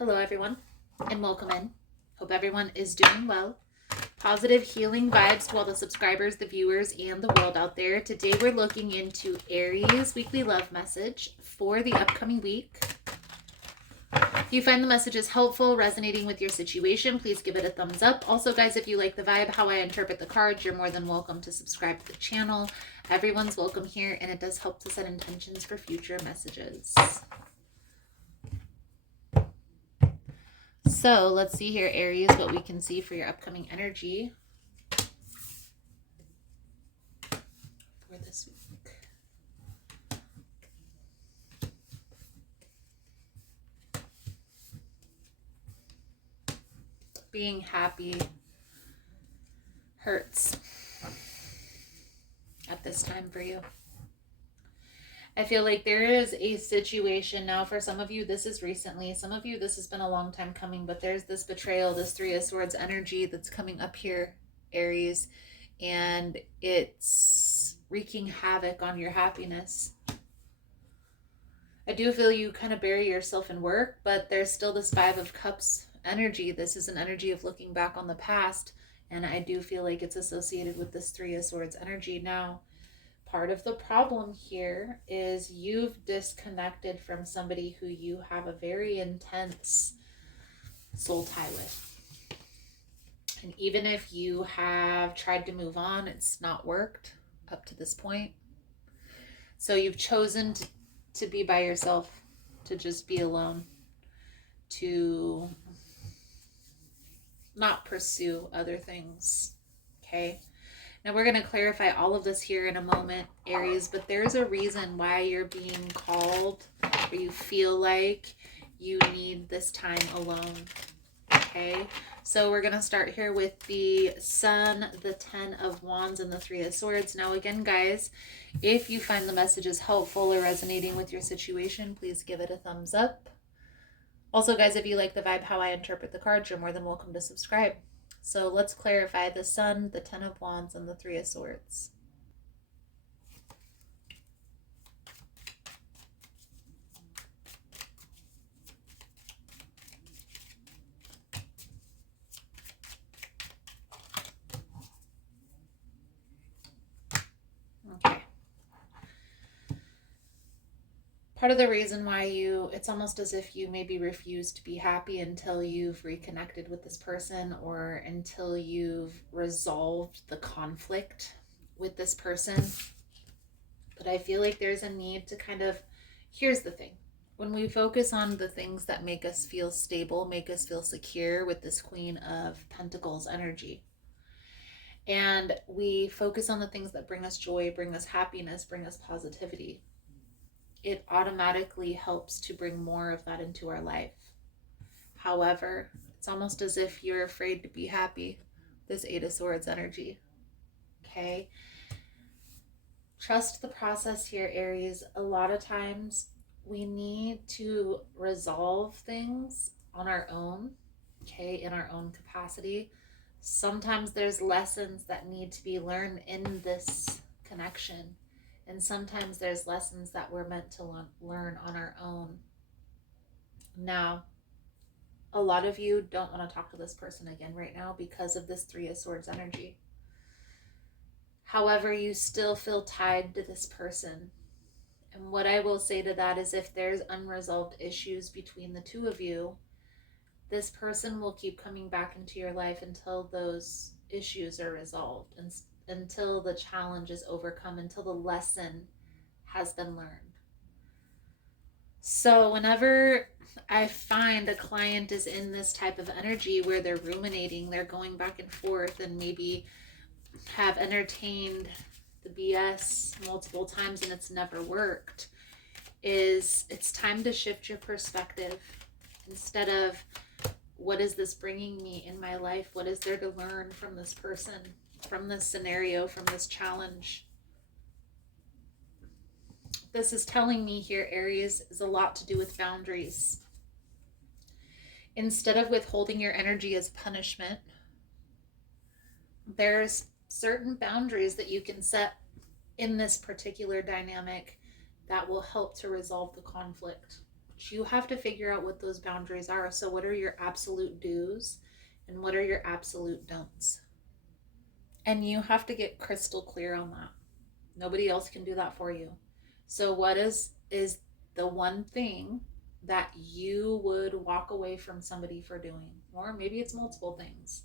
Hello, everyone, and welcome in. Hope everyone is doing well. Positive healing vibes to all the subscribers, the viewers, and the world out there. Today, we're looking into Aries weekly love message for the upcoming week. If you find the messages helpful, resonating with your situation, please give it a thumbs up. Also, guys, if you like the vibe, how I interpret the cards, you're more than welcome to subscribe to the channel. Everyone's welcome here, and it does help to set intentions for future messages. So let's see here, Aries, what we can see for your upcoming energy for this week. Being happy hurts at this time for you. I feel like there is a situation now. For some of you, this is recently. Some of you, this has been a long time coming, but there's this betrayal, this Three of Swords energy that's coming up here, Aries, and it's wreaking havoc on your happiness. I do feel you kind of bury yourself in work, but there's still this Five of Cups energy. This is an energy of looking back on the past, and I do feel like it's associated with this Three of Swords energy. Now, part of the problem here is you've disconnected from somebody who you have a very intense soul tie with. And even if you have tried to move on, it's not worked up to this point. So you've chosen to be by yourself, to just be alone, to not pursue other things. Okay? Now we're going to clarify all of this here in a moment, Aries, but there's a reason why you're being called, or you feel like you need this time alone. Okay, so we're going to start here with the Sun, the Ten of Wands, and the Three of Swords. Now again, guys, if you find the messages helpful or resonating with your situation, please give it a thumbs up. Also, guys, if you like the vibe, how I interpret the cards, you're more than welcome to subscribe. So let's clarify the Sun, the Ten of Wands, and the Three of Swords. Okay. Part of the reason why it's almost as if you maybe refuse to be happy until you've reconnected with this person, or until you've resolved the conflict with this person. But I feel like there's a need to here's the thing. When we focus on the things that make us feel stable, make us feel secure with this Queen of Pentacles energy, and we focus on the things that bring us joy, bring us happiness, bring us positivity, it automatically helps to bring more of that into our life. However, it's almost as if you're afraid to be happy. This Eight of Swords energy. Okay? Trust the process here, Aries. A lot of times we need to resolve things on our own, okay, in our own capacity. Sometimes there's lessons that need to be learned in this connection. And sometimes there's lessons that we're meant to learn on our own. Now, a lot of you don't want to talk to this person again right now because of this Three of Swords energy. However, you still feel tied to this person. And what I will say to that is, if there's unresolved issues between the two of you, this person will keep coming back into your life until those issues are resolved, and until the challenge is overcome, until the lesson has been learned. So whenever I find a client is in this type of energy where they're ruminating, they're going back and forth, and maybe have entertained the BS multiple times and it's never worked, it's time to shift your perspective. Instead of, what is this bringing me in my life? What is there to learn from this person, from this scenario, from this challenge? This is telling me here, Aries, is a lot to do with boundaries. Instead of withholding your energy as punishment, there's certain boundaries that you can set in this particular dynamic that will help to resolve the conflict. You have to figure out what those boundaries are. So what are your absolute do's and what are your absolute don'ts? And you have to get crystal clear on that. Nobody else can do that for you. So what is the one thing that you would walk away from somebody for doing? Or maybe it's multiple things.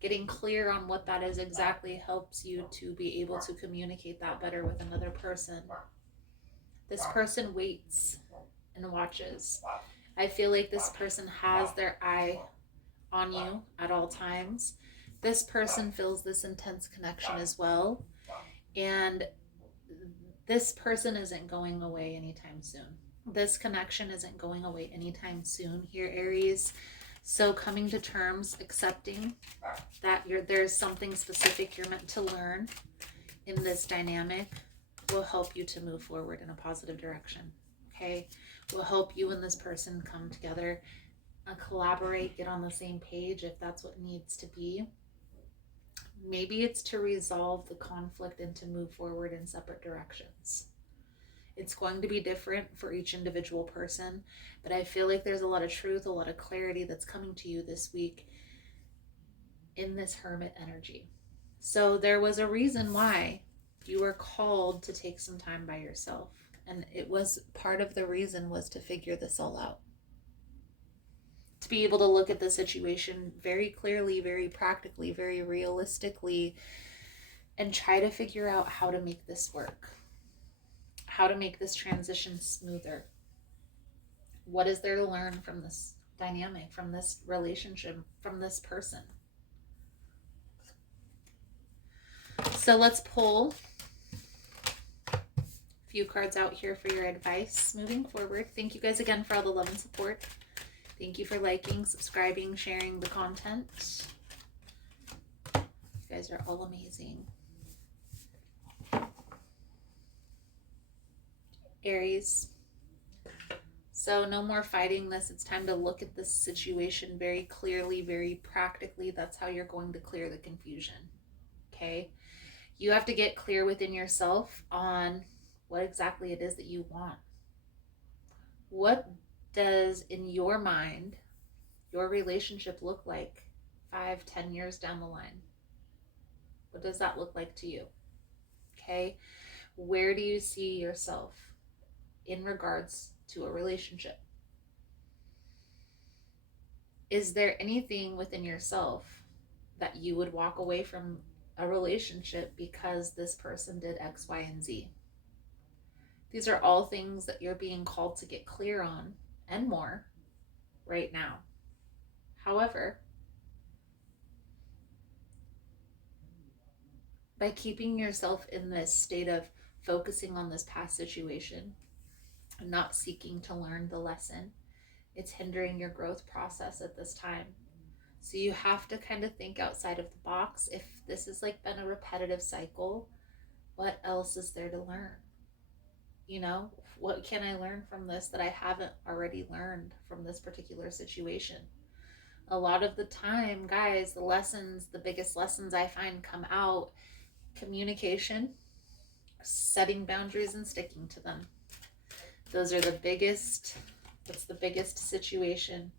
Getting clear on what that is exactly helps you to be able to communicate that better with another person. This person waits and watches. I feel like this person has their eye on you at all times. This person feels this intense connection as well. And this person isn't going away anytime soon. This connection isn't going away anytime soon here, Aries. So coming to terms, accepting that there's something specific you're meant to learn in this dynamic will help you to move forward in a positive direction. Okay? Will help you and this person come together, collaborate, get on the same page if that's what needs to be. Maybe it's to resolve the conflict and to move forward in separate directions. It's going to be different for each individual person, but I feel like there's a lot of truth, a lot of clarity that's coming to you this week in this Hermit energy. So there was a reason why you were called to take some time by yourself. And it was part of the reason was to figure this all out. To be able to look at the situation very clearly, very practically, very realistically, and try to figure out how to make this work. How to make this transition smoother. What is there to learn from this dynamic, from this relationship, from this person? So let's pull a few cards out here for your advice moving forward. Thank you guys again for all the love and support. Thank you for liking, subscribing, sharing the content. You guys are all amazing. Aries. So no more fighting this. It's time to look at this situation very clearly, very practically. That's how you're going to clear the confusion. Okay? You have to get clear within yourself on what exactly it is that you want. What does, in your mind, your relationship look like 5-10 years down the line? What does that look like to you? Okay? Where do you see yourself in regards to a relationship? Is there anything within yourself that you would walk away from a relationship because this person did X, Y, and Z? These are all things that you're being called to get clear on and more right now. However, by keeping yourself in this state of focusing on this past situation and not seeking to learn the lesson, it's hindering your growth process at this time. So you have to kind of think outside of the box. If this has like been a repetitive cycle, what else is there to learn? You know, what can I learn from this that I haven't already learned from this particular situation? A lot of the time, guys, the biggest lessons I find come out: communication, setting boundaries and sticking to them. That's the biggest situation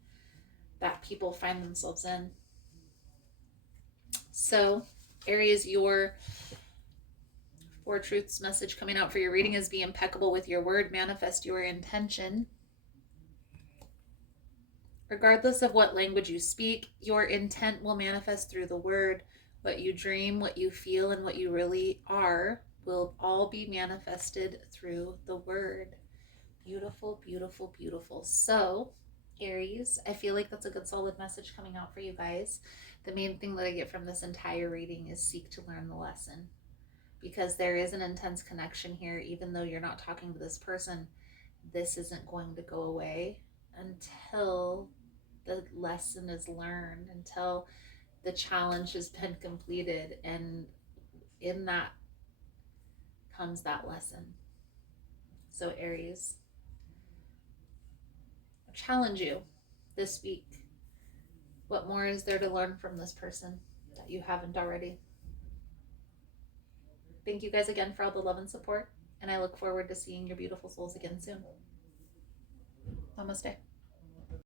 that people find themselves in. So, Aries, your Four Truths message coming out for your reading is: be impeccable with your word, manifest your intention. Regardless of what language you speak, your intent will manifest through the word. What you dream, what you feel, and what you really are will all be manifested through the word. Beautiful, beautiful, beautiful. So, Aries, I feel like that's a good solid message coming out for you guys. The main thing that I get from this entire reading is seek to learn the lesson. Because there is an intense connection here. Even though you're not talking to this person, this isn't going to go away until the lesson is learned, until the challenge has been completed, and in that comes that lesson. So Aries, I challenge you this week. What more is there to learn from this person that you haven't already? Thank you guys again for all the love and support, and I look forward to seeing your beautiful souls again soon. Namaste.